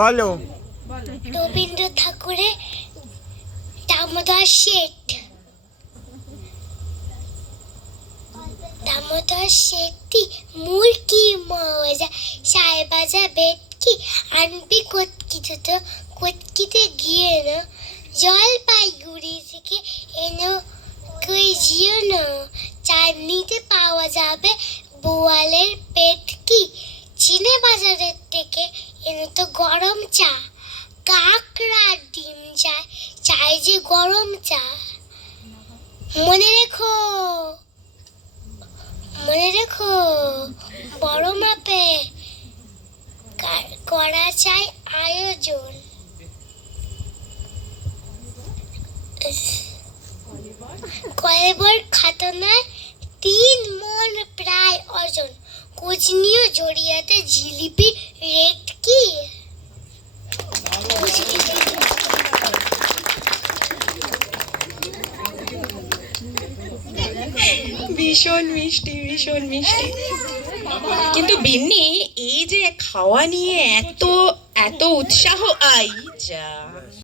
বলো। রবীন্দ্র ঠাকুরের দামোদর শেঠ। দামোদর শেঠি মুরকি মজা, সাহেবাজা ভেটকি আনবি কতকিতে, তো কতকিতে গিয়ে না জলপাইগুড়ি থেকে এনো কই জিও না, চাঁদনিতে পাওয়া যাবে বোয়ালের পেটকি, চিনে বাজারের থেকে এনো তো গরম চা, কাকড়ার ডিম চায়, চাই যে গরম চা। মনে রেখো, মনে রেখো, বড় মাপে করা চাই আয়োজন। কলেবর খাতনায় 3 মণ প্রায় ওজন, কোচনীয় জড়িয়াতে জিলিপি রেট কি? ভীষণ মিষ্টি, ভীষণ মিষ্টি। কিন্তু বিন্নি, এই যে খাওয়া নিয়ে এত এত উৎসাহ, আই যা।